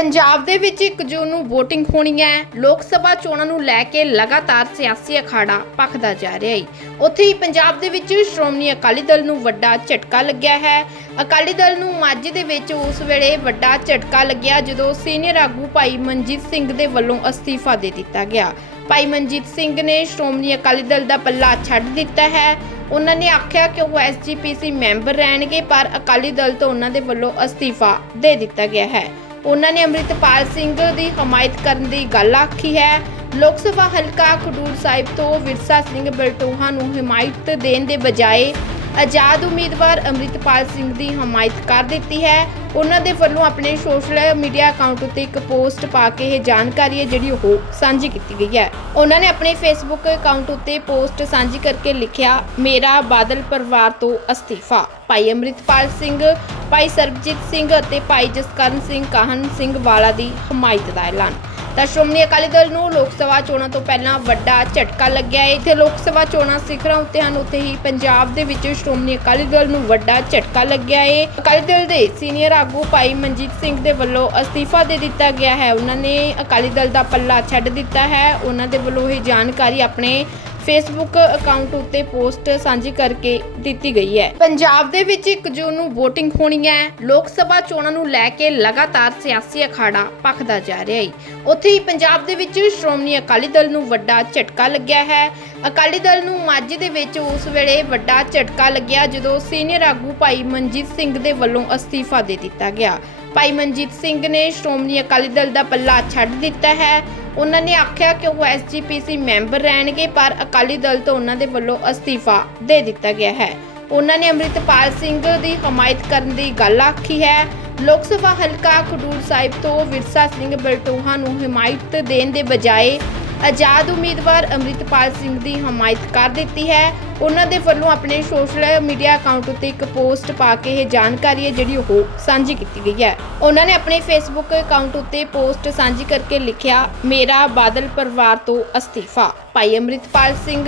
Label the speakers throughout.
Speaker 1: ਪੰਜਾਬ ਦੇ ਵਿੱਚ 1 ਜੂਨ ਨੂੰ VOTING ਹੋਣੀ ਹੈ। ਲੋਕ ਸਭਾ ਚੋਣਾਂ ਨੂੰ ਲੈ ਕੇ ਲਗਾਤਾਰ ਸਿਆਸੀ ਅਖਾੜਾ ਭਖਦਾ ਜਾ ਰਿਹਾ ਹੈ। ਉੱਥੇ ਹੀ ਪੰਜਾਬ ਦੇ ਵਿੱਚ ਸ਼੍ਰੋਮਣੀ ਅਕਾਲੀ ਦਲ ਨੂੰ ਵੱਡਾ ਝਟਕਾ ਲੱਗਿਆ ਹੈ। ਅਕਾਲੀ ਦਲ ਨੂੰ ਮਾਝੇ ਦੇ ਵਿੱਚ ਉਸ ਵੇਲੇ ਵੱਡਾ ਝਟਕਾ ਲੱਗਿਆ, ਜਦੋਂ ਸੀਨੀਅਰ ਆਗੂ ਭਾਈ ਮਨਜੀਤ ਸਿੰਘ ਦੇ ਵੱਲੋਂ ਅਸਤੀਫਾ ਦੇ ਦਿੱਤਾ ਗਿਆ। ਭਾਈ ਮਨਜੀਤ ਸਿੰਘ ਨੇ ਸ਼੍ਰੋਮਣੀ ਅਕਾਲੀ ਦਲ ਦਾ ਪੱਲਾ ਛੱਡ ਦਿੱਤਾ ਹੈ। ਉਹਨਾਂ ਨੇ ਆਖਿਆ ਕਿ ਉਹ ਐਸਜੀਪੀਸੀ ਮੈਂਬਰ ਰਹਿਣਗੇ, ਪਰ ਅਕਾਲੀ ਦਲ ਤੋਂ ਉਹਨਾਂ ਦੇ ਵੱਲੋਂ ਅਸਤੀਫਾ ਦੇ ਦਿੱਤਾ ਗਿਆ ਹੈ। ਉਹਨਾਂ ਨੇ ਅੰਮ੍ਰਿਤਪਾਲ ਸਿੰਘ ਦੀ ਹਮਾਇਤ ਕਰਨ ਦੀ ਗੱਲ ਆਖੀ ਹੈ। ਲੋਕ ਸਭਾ ਹਲਕਾ ਖਡੂਰ ਸਾਹਿਬ ਤੋਂ ਵਿਰਸਾ ਸਿੰਘ ਬਲਟੋਹਾ ਨੂੰ ਹਮਾਇਤ ਦੇਣ ਦੇ ਬਜਾਏ ਆਜ਼ਾਦ ਉਮੀਦਵਾਰ ਅੰਮ੍ਰਿਤਪਾਲ ਸਿੰਘ ਦੀ ਹਮਾਇਤ ਕਰ ਦਿੱਤੀ ਹੈ। ਉਹਨਾਂ ਦੇ ਵੱਲੋਂ ਆਪਣੇ ਸੋਸ਼ਲ ਮੀਡੀਆ ਅਕਾਊਂਟ ਉੱਤੇ ਇੱਕ ਪੋਸਟ ਪਾ ਕੇ ਇਹ ਜਾਣਕਾਰੀ ਹੈ, ਜਿਹੜੀ ਉਹ ਸਾਂਝੀ ਕੀਤੀ ਗਈ ਹੈ। ਉਹਨਾਂ ਨੇ ਆਪਣੇ ਫੇਸਬੁੱਕ ਅਕਾਊਂਟ ਉੱਤੇ ਪੋਸਟ ਸਾਂਝੀ ਕਰਕੇ ਲਿਖਿਆ, ਮੇਰਾ ਬਾਦਲ ਪਰਿਵਾਰ ਤੋਂ ਅਸਤੀਫਾ। ਭਾਈ ਅੰਮ੍ਰਿਤਪਾਲ ਸਿੰਘ, ਭਾਈ ਸਰਬਜੀਤ ਸਿੰਘ ਅਤੇ ਭਾਈ ਜਸਕਰਨ ਸਿੰਘ ਕਾਹਨ ਸਿੰਘ ਵਾਲਾ ਦੀ ਹਮਾਇਤ ਦਾ ਐਲਾਨ। ਤਾਂ ਸ਼੍ਰੋਮਣੀ ਅਕਾਲੀ ਦਲ ਨੂੰ ਲੋਕ ਸਭਾ ਚੋਣਾਂ ਤੋਂ ਪਹਿਲਾਂ ਵੱਡਾ ਝਟਕਾ ਲੱਗਿਆ ਹੈ। ਇੱਥੇ ਲੋਕ ਸਭਾ ਚੋਣਾਂ ਸਿਖਰਾਂ ਉੱਤੇ ਹਨ। ਉੱਥੇ ਹੀ ਪੰਜਾਬ ਦੇ ਵਿੱਚ ਸ਼੍ਰੋਮਣੀ ਅਕਾਲੀ ਦਲ ਨੂੰ ਵੱਡਾ ਝਟਕਾ ਲੱਗਿਆ ਹੈ। ਅਕਾਲੀ ਦਲ ਦੇ ਸੀਨੀਅਰ ਆਗੂ ਭਾਈ ਮਨਜੀਤ ਸਿੰਘ ਦੇ ਵੱਲੋਂ ਅਸਤੀਫਾ ਦੇ ਦਿੱਤਾ ਗਿਆ ਹੈ। ਉਹਨਾਂ ਨੇ ਅਕਾਲੀ ਦਲ ਦਾ ਪੱਲਾ ਛੱਡ ਦਿੱਤਾ ਹੈ। ਉਹਨਾਂ ਦੇ ਵੱਲੋਂ ਇਹ ਜਾਣਕਾਰੀ ਆਪਣੇ ਫੇਸਬੁੱਕ ਅਕਾਊਂਟ ਉੱਤੇ ਪੋਸਟ ਸਾਂਝੀ ਕਰਕੇ ਦਿੱਤੀ ਗਈ ਹੈ। ਪੰਜਾਬ ਦੇ ਵਿੱਚ 1 ਜੂਨ ਨੂੰ VOTING ਹੋਣੀ ਹੈ। ਲੋਕ ਸਭਾ ਚੋਣਾਂ ਨੂੰ ਲੈ ਕੇ ਲਗਾਤਾਰ ਸਿਆਸੀ ਅਖਾੜਾ ਭਖਦਾ ਜਾ ਰਿਹਾ ਹੈ। ਉੱਥੇ ਹੀ ਪੰਜਾਬ ਦੇ ਵਿੱਚ ਸ਼੍ਰੋਮਣੀ ਅਕਾਲੀ ਦਲ ਨੂੰ ਵੱਡਾ ਝਟਕਾ ਲੱਗਿਆ ਹੈ। ਅਕਾਲੀ ਦਲ ਨੂੰ ਮਾਝੇ ਦੇ ਵਿੱਚ ਉਸ ਵੇਲੇ ਵੱਡਾ ਝਟਕਾ ਲੱਗਿਆ ਜਦੋਂ ਸੀਨੀਅਰ ਆਗੂ ਭਾਈ ਮਨਜੀਤ ਸਿੰਘ ਦੇ ਵੱਲੋਂ ਅਸਤੀਫਾ ਦੇ ਦਿੱਤਾ ਗਿਆ। ਭਾਈ ਮਨਜੀਤ ਸਿੰਘ ਨੇ ਸ਼੍ਰੋਮਣੀ ਅਕਾਲੀ ਦਲ ਦਾ ਪੱਲਾ ਛੱਡ ਦਿੱਤਾ ਹੈ। ਉਹਨਾਂ ਨੇ ਆਖਿਆ ਕਿ ਉਹ ਐਸਜੀਪੀਸੀ ਮੈਂਬਰ ਰਹਿਣਗੇ, ਪਰ ਅਕਾਲੀ ਦਲ ਤੋਂ ਉਹਨਾਂ ਦੇ ਵੱਲੋਂ ਅਸਤੀਫਾ ਦੇ ਦਿੱਤਾ ਗਿਆ ਹੈ। ਉਹਨਾਂ ਨੇ ਅੰਮ੍ਰਿਤਪਾਲ ਸਿੰਘ ਦੀ ਹਮਾਇਤ ਕਰਨ ਦੀ ਗੱਲ ਆਖੀ ਹੈ। ਲੋਕ ਸਭਾ ਹਲਕਾ ਖਡੂਰ ਸਾਹਿਬ ਤੋਂ ਵਿਰਸਾ ਸਿੰਘ ਬਲਟੋਹਾ ਨੂੰ ਹਮਾਇਤ ਦੇਣ ਦੇ ਬਜਾਏ ਆਜ਼ਾਦ ਉਮੀਦਵਾਰ ਅੰਮ੍ਰਿਤਪਾਲ ਸਿੰਘ ਦੀ ਹਮਾਇਤ ਕਰ ਦਿੱਤੀ ਹੈ। ਉਹਨਾਂ ਦੇ ਵੱਲੋਂ ਆਪਣੇ ਸੋਸ਼ਲ ਮੀਡੀਆ ਅਕਾਊਂਟ ਉੱਤੇ ਇੱਕ ਪੋਸਟ ਪਾ ਕੇ ਇਹ ਜਾਣਕਾਰੀ ਹੈ, ਜਿਹੜੀ ਉਹ ਸਾਂਝੀ ਕੀਤੀ ਗਈ ਹੈ। ਉਹਨਾਂ ਨੇ ਆਪਣੇ ਫੇਸਬੁੱਕ ਅਕਾਊਂਟ ਉੱਤੇ ਪੋਸਟ ਸਾਂਝੀ ਕਰਕੇ ਲਿਖਿਆ, ਮੇਰਾ ਬਾਦਲ ਪਰਿਵਾਰ ਤੋਂ ਅਸਤੀਫਾ। ਭਾਈ ਅੰਮ੍ਰਿਤਪਾਲ ਸਿੰਘ,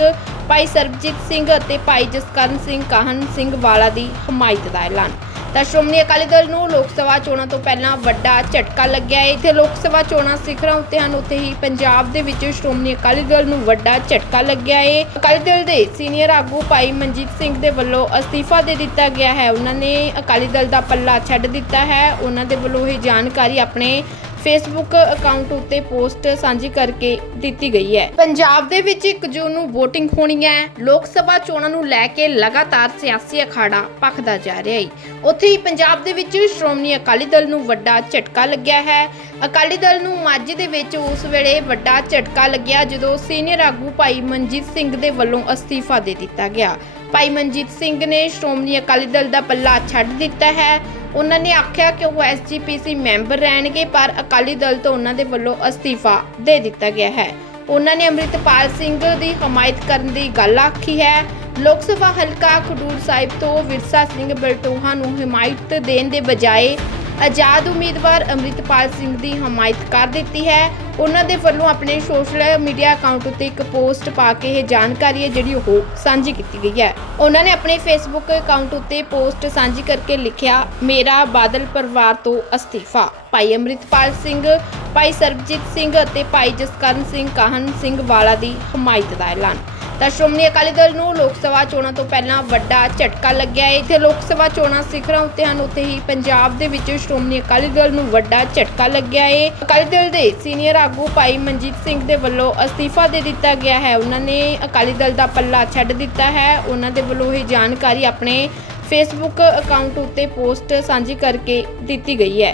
Speaker 1: ਭਾਈ ਸਰਬਜੀਤ ਸਿੰਘ ਅਤੇ ਭਾਈ ਜਸਕਰਨ ਸਿੰਘ ਕਾਹਨ ਸਿੰਘ ਵਾਲਾ ਦੀ ਹਮਾਇਤ ਦਾ ਐਲਾਨ। ਤਾਂ ਸ਼੍ਰੋਮਣੀ ਅਕਾਲੀ ਦਲ ਨੂੰ ਲੋਕ ਸਭਾ ਚੋਣਾਂ ਤੋਂ ਪਹਿਲਾਂ ਵੱਡਾ ਝਟਕਾ ਲੱਗਿਆ ਹੈ। ਇੱਥੇ ਲੋਕ ਸਭਾ ਚੋਣਾਂ ਸਿਖਰਾਂ ਉੱਤੇ ਹਨ। ਉੱਥੇ ਹੀ ਪੰਜਾਬ ਦੇ ਵਿੱਚ ਸ਼੍ਰੋਮਣੀ ਅਕਾਲੀ ਦਲ ਨੂੰ ਵੱਡਾ ਝਟਕਾ ਲੱਗਿਆ ਹੈ। ਅਕਾਲੀ ਦਲ ਦੇ ਸੀਨੀਅਰ ਆਗੂ ਭਾਈ ਮਨਜੀਤ ਸਿੰਘ ਦੇ ਵੱਲੋਂ ਅਸਤੀਫਾ ਦੇ ਦਿੱਤਾ ਗਿਆ ਹੈ। ਉਹਨਾਂ ਨੇ ਅਕਾਲੀ ਦਲ ਦਾ ਪੱਲਾ ਛੱਡ ਦਿੱਤਾ ਹੈ। ਉਹਨਾਂ ਦੇ ਵੱਲੋਂ ਇਹ ਜਾਣਕਾਰੀ ਆਪਣੇ ਫੇਸਬੁੱਕ ਅਕਾਊਂਟ ਉੱਤੇ ਪੋਸਟ ਸਾਂਝੀ ਕਰਕੇ ਦਿੱਤੀ ਗਈ ਹੈ। ਪੰਜਾਬ ਦੇ ਵਿੱਚ 1 ਜੂਨ ਨੂੰ VOTING ਹੋਣੀ ਹੈ। ਲੋਕ ਸਭਾ ਚੋਣਾਂ ਨੂੰ ਲੈ ਕੇ ਲਗਾਤਾਰ ਸਿਆਸੀ ਅਖਾੜਾ ਭਖਦਾ ਜਾ ਰਿਹਾ ਹੈ। ਉੱਥੇ ਹੀ ਪੰਜਾਬ ਦੇ ਵਿੱਚ ਸ਼੍ਰੋਮਣੀ ਅਕਾਲੀ ਦਲ ਨੂੰ ਵੱਡਾ ਝਟਕਾ ਲੱਗਿਆ ਹੈ। ਅਕਾਲੀ ਦਲ ਨੂੰ ਮਾਝੇ ਦੇ ਵਿੱਚ ਉਸ ਵੇਲੇ ਵੱਡਾ ਝਟਕਾ ਲੱਗਿਆ, ਜਦੋਂ ਸੀਨੀਅਰ ਆਗੂ ਭਾਈ ਮਨਜੀਤ ਸਿੰਘ ਦੇ ਵੱਲੋਂ ਅਸਤੀਫਾ ਦੇ ਦਿੱਤਾ ਗਿਆ। ਭਾਈ ਮਨਜੀਤ ਸਿੰਘ ਨੇ ਸ਼੍ਰੋਮਣੀ ਅਕਾਲੀ ਦਲ ਦਾ ਪੱਲਾ ਛੱਡ ਦਿੱਤਾ ਹੈ। ਉਹਨਾਂ ਨੇ ਆਖਿਆ ਕਿ ਉਹ ਐਸਜੀਪੀਸੀ ਮੈਂਬਰ ਰਹਿਣਗੇ, ਪਰ ਅਕਾਲੀ ਦਲ ਤੋਂ ਉਹਨਾਂ ਦੇ ਵੱਲੋਂ ਅਸਤੀਫਾ ਦੇ ਦਿੱਤਾ ਗਿਆ ਹੈ। ਉਹਨਾਂ ਨੇ ਅੰਮ੍ਰਿਤਪਾਲ ਸਿੰਘ ਦੀ ਹਮਾਇਤ ਕਰਨ ਦੀ ਗੱਲ ਆਖੀ ਹੈ। ਲੋਕ ਸਭਾ ਹਲਕਾ ਖਡੂਰ ਸਾਹਿਬ ਤੋਂ ਵਿਰਸਾ ਸਿੰਘ ਬਲਟੋਹਾ ਨੂੰ ਹਮਾਇਤ ਦੇਣ ਦੇ ਬਜਾਏ ਆਜ਼ਾਦ ਉਮੀਦਵਾਰ ਅੰਮ੍ਰਿਤਪਾਲ ਸਿੰਘ ਦੀ ਹਮਾਇਤ ਕਰ ਦਿੱਤੀ ਹੈ। ਉਹਨਾਂ ਦੇ ਵੱਲੋਂ ਆਪਣੇ ਸੋਸ਼ਲ ਮੀਡੀਆ ਅਕਾਊਂਟ ਉੱਤੇ ਇੱਕ ਪੋਸਟ ਪਾ ਕੇ ਇਹ ਜਾਣਕਾਰੀ ਹੈ ਜਿਹੜੀ ਉਹ ਸਾਂਝੀ ਕੀਤੀ ਗਈ ਹੈ। ਉਹਨਾਂ ਨੇ ਆਪਣੇ ਫੇਸਬੁੱਕ ਅਕਾਊਂਟ ਉੱਤੇ ਪੋਸਟ ਸਾਂਝੀ ਕਰਕੇ ਲਿਖਿਆ, ਮੇਰਾ ਬਾਦਲ ਪਰਿਵਾਰ ਤੋਂ ਅਸਤੀਫਾ। ਭਾਈ ਅੰਮ੍ਰਿਤਪਾਲ ਸਿੰਘ, ਭਾਈ ਸਰਬਜੀਤ ਸਿੰਘ ਅਤੇ ਭਾਈ ਜਸਕਰਨ ਸਿੰਘ ਕਾਹਨ ਸਿੰਘ ਵਾਲਾ ਦੀ ਹਮਾਇਤ ਦਾ ਐਲਾਨ। ਤਾਂ ਸ਼੍ਰੋਮਣੀ ਅਕਾਲੀ ਦਲ ਨੂੰ ਲੋਕ ਸਭਾ ਚੋਣਾਂ ਤੋਂ ਪਹਿਲਾਂ ਵੱਡਾ ਝਟਕਾ ਲੱਗਿਆ ਹੈ। ਇੱਥੇ ਲੋਕ ਸਭਾ ਚੋਣਾਂ ਸਿਖਰਾਂ ਉੱਤੇ ਹਨ। ਉੱਥੇ ਹੀ ਪੰਜਾਬ ਦੇ ਵਿੱਚ ਸ਼੍ਰੋਮਣੀ ਅਕਾਲੀ ਦਲ ਨੂੰ ਵੱਡਾ ਝਟਕਾ ਲੱਗਿਆ ਹੈ। ਅਕਾਲੀ ਦਲ ਦੇ ਸੀਨੀਅਰ ਆਗੂ ਭਾਈ ਮਨਜੀਤ ਸਿੰਘ ਦੇ ਵੱਲੋਂ ਅਸਤੀਫਾ ਦੇ ਦਿੱਤਾ ਗਿਆ ਹੈ। ਉਹਨਾਂ ਨੇ ਅਕਾਲੀ ਦਲ ਦਾ ਪੱਲਾ ਛੱਡ ਦਿੱਤਾ ਹੈ। ਉਹਨਾਂ ਦੇ ਵੱਲੋਂ ਇਹ ਜਾਣਕਾਰੀ ਆਪਣੇ ਫੇਸਬੁੱਕ ਅਕਾਊਂਟ ਉੱਤੇ ਪੋਸਟ ਸਾਂਝੀ ਕਰਕੇ ਦਿੱਤੀ ਗਈ ਹੈ।